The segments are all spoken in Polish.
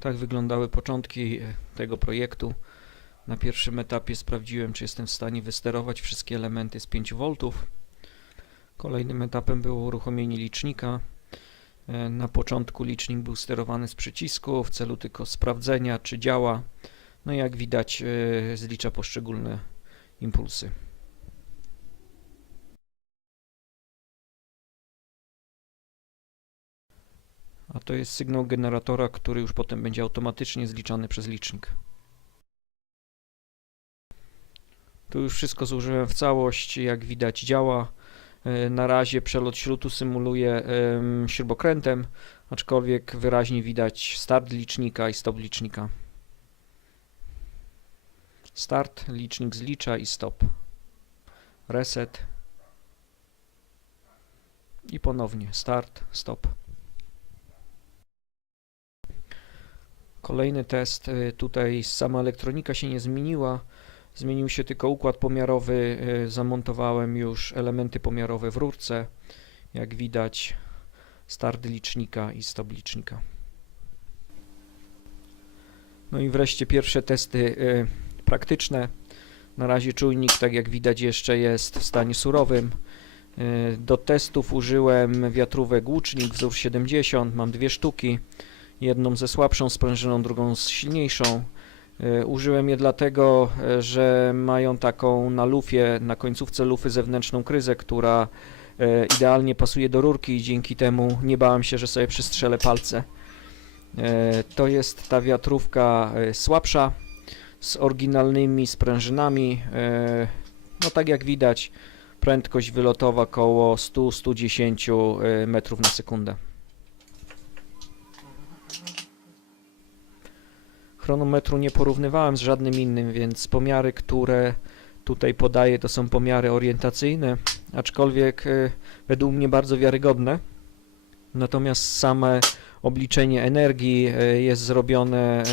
Tak wyglądały początki e, tego projektu. Na pierwszym etapie sprawdziłem, czy jestem w stanie wysterować wszystkie elementy z 5 V. Kolejnym etapem było uruchomienie licznika. E, Na początku licznik był sterowany z przycisku w celu tylko sprawdzenia, czy działa. No i jak widać, e, zlicza poszczególne impulsy. A to jest sygnał generatora, który już potem będzie automatycznie zliczany przez licznik. Tu już wszystko złożyłem w całość, jak widać działa. E, Na razie przelot śrutu symuluje em, śrubokrętem, aczkolwiek wyraźnie widać start licznika i stop licznika. Start, licznik zlicza i stop. Reset. I ponownie start, stop. Kolejny test. y, Tutaj sama elektronika się nie zmieniła. Zmienił się tylko układ pomiarowy. y, Zamontowałem już elementy pomiarowe w rurce. Jak widać, start licznika i stop licznika. No i wreszcie pierwsze testy y, praktyczne. Na razie czujnik, tak jak widać, jeszcze jest w stanie surowym. Do testów użyłem wiatrówek łucznik wzór 70. Mam dwie sztuki jedną ze słabszą sprężyną, drugą z silniejszą. E, Użyłem je dlatego, e, że mają taką na lufie, na końcówce lufy zewnętrzną kryzę, która e, idealnie pasuje do rurki i dzięki temu nie bałem się, że sobie przystrzelę palce. To jest ta wiatrówka słabsza, z oryginalnymi sprężynami. No tak jak widać, prędkość wylotowa około 100-110 e, metrów na sekundę. Chronometru nie porównywałem z żadnym innym, więc pomiary, które tutaj podaję, to są pomiary orientacyjne, aczkolwiek y, według mnie bardzo wiarygodne. Natomiast same obliczenie energii y, jest zrobione y,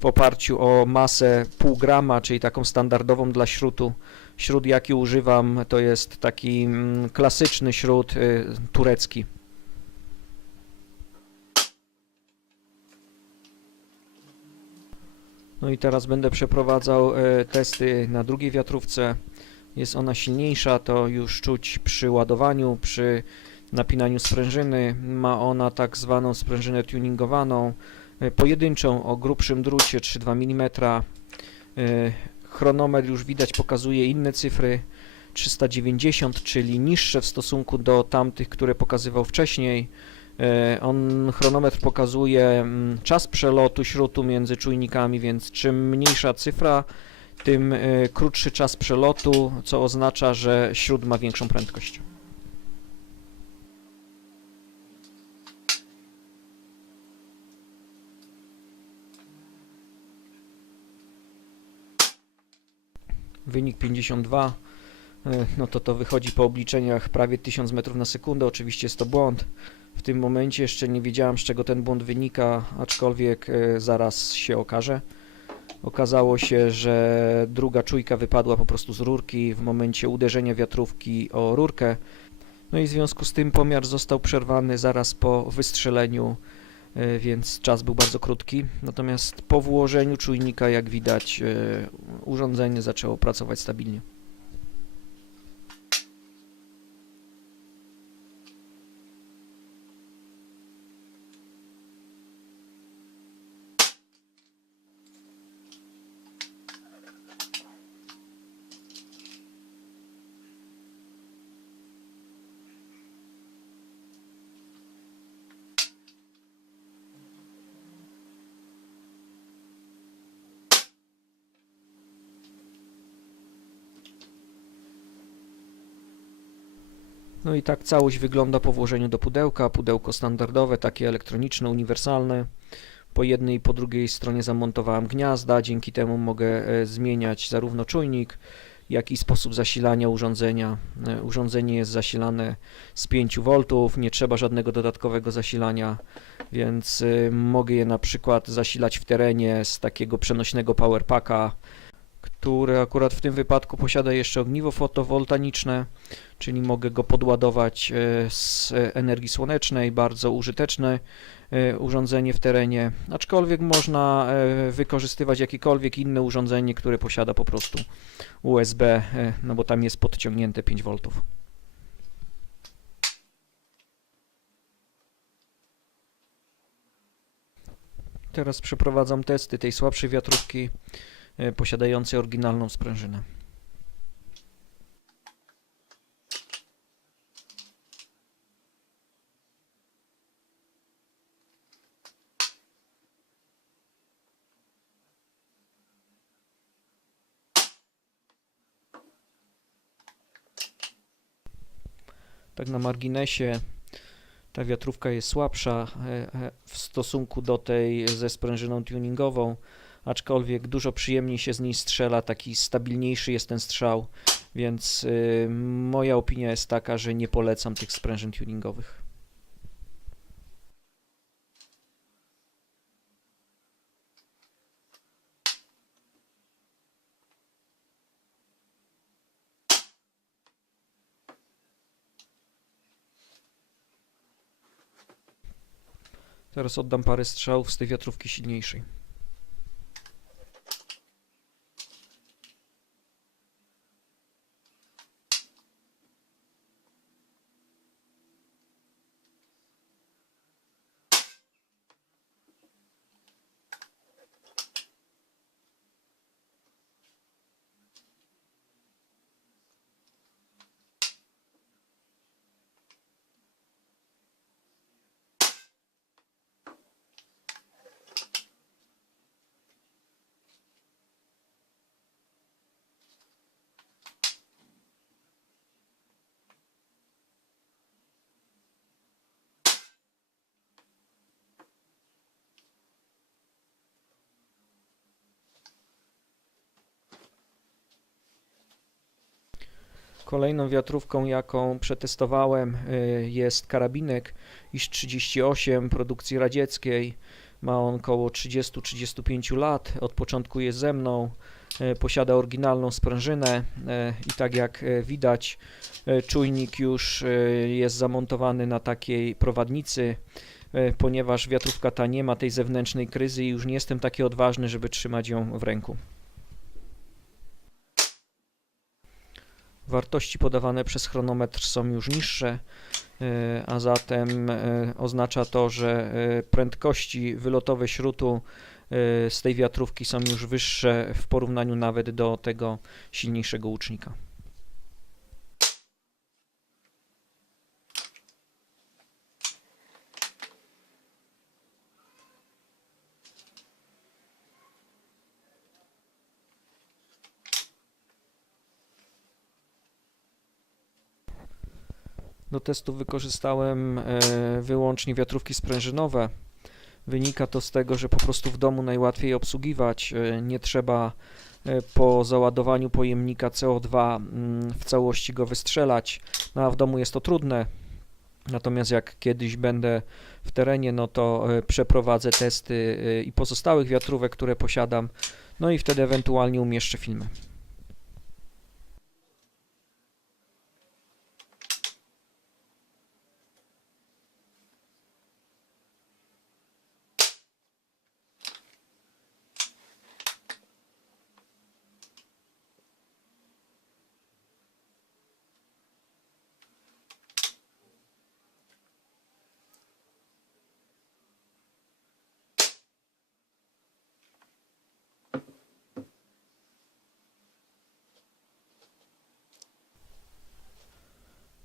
w oparciu o masę pół grama, czyli taką standardową dla śrutu. Śrut jaki używam to jest taki mm, klasyczny y, turecki. No i teraz będę przeprowadzał e, testy na drugiej wiatrówce. Jest ona silniejsza, to już czuć przy ładowaniu, przy napinaniu sprężyny. Ma ona tak zwaną sprężynę tuningowaną, e, pojedynczą o grubszym drucie 3-2 mm. E, Chronometr już widać pokazuje inne cyfry. 390, czyli niższe w stosunku do tamtych, które pokazywał wcześniej. E, On chronometr pokazuje mm, czas przelotu śrutu między czujnikami, więc czym mniejsza cyfra, tym e, krótszy czas przelotu, co oznacza, że śrut ma większą prędkość. Wynik 52. e, No to to wychodzi po obliczeniach prawie 1000 metrów na sekundę. Oczywiście jest to błąd. W tym momencie jeszcze nie wiedziałem, z czego ten błąd wynika, aczkolwiek e, zaraz się okaże. Okazało się, że druga czujka wypadła po prostu z rurki w momencie uderzenia wiatrówki o rurkę. No i w związku z tym pomiar został przerwany zaraz po wystrzeleniu, e, więc czas był bardzo krótki. Natomiast po włożeniu czujnika, jak widać, e, urządzenie zaczęło pracować stabilnie. No i tak całość wygląda po włożeniu do pudełka. Pudełko standardowe, takie elektroniczne, uniwersalne. Po jednej i po drugiej stronie zamontowałem gniazda, dzięki temu mogę e, zmieniać zarówno czujnik, jak i sposób zasilania urządzenia. E, Urządzenie jest zasilane z 5 V, nie trzeba żadnego dodatkowego zasilania, więc e, mogę je na przykład zasilać w terenie z takiego przenośnego powerpacka, który akurat w tym wypadku posiada jeszcze ogniwo fotowoltaiczne, czyli mogę go podładować e, z energii słonecznej, bardzo użyteczny e, urządzenie w terenie, aczkolwiek można e, wykorzystywać jakiekolwiek inne urządzenie, które posiada po prostu USB, no bo tam jest podciągnięte 5V. Teraz przeprowadzam testy tej słabszej wiatrówki e, posiadającej oryginalną sprężynę. Tak na marginesie ta wiatrówka jest słabsza e, e, w stosunku do tej ze sprężyną tuningową, aczkolwiek dużo przyjemniej się z niej strzela, taki stabilniejszy jest ten strzał, więc y, moja opinia jest taka, że nie polecam tych sprężyn tuningowych. Teraz oddam parę strzałów z tej wiatrówki silniejszej. Kolejną wiatrówką, jaką przetestowałem, y, jest karabinek IS-38 produkcji radzieckiej. Ma on około 30-35 lat. Od początku jest ze mną. y, Posiada oryginalną sprężynę y, i tak jak widać, czujnik już jest zamontowany na takiej prowadnicy, ponieważ wiatrówka ta nie ma tej zewnętrznej kryzy i już nie jestem taki odważny, żeby trzymać ją w ręku. Wartości podawane przez chronometr są już niższe, e, a zatem e, oznacza to, że e, prędkości wylotowe śrutu z tej wiatrówki są już wyższe w porównaniu nawet do tego silniejszego łucznika. Do testu wykorzystałem e, wyłącznie wiatrówki sprężynowe. Wynika to z tego, że po prostu w domu najłatwiej obsługiwać. e, Nie trzeba e, po załadowaniu pojemnika CO2 mm, w całości go wystrzelać. No a w domu jest to trudne. Natomiast jak kiedyś będę w terenie, no to przeprowadzę testy i pozostałych wiatrówek, które posiadam. No i wtedy ewentualnie umieszczę filmy.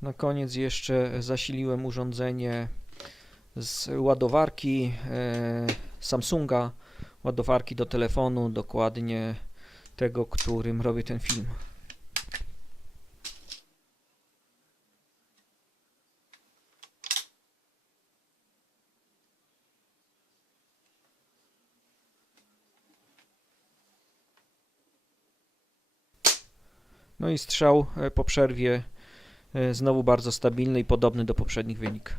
Na koniec jeszcze zasiliłem urządzenie z ładowarki e, Samsunga, ładowarki do telefonu, dokładnie tego, którym robię ten film. No i strzał e, po przerwie znowu bardzo stabilny i podobny do poprzednich wynik.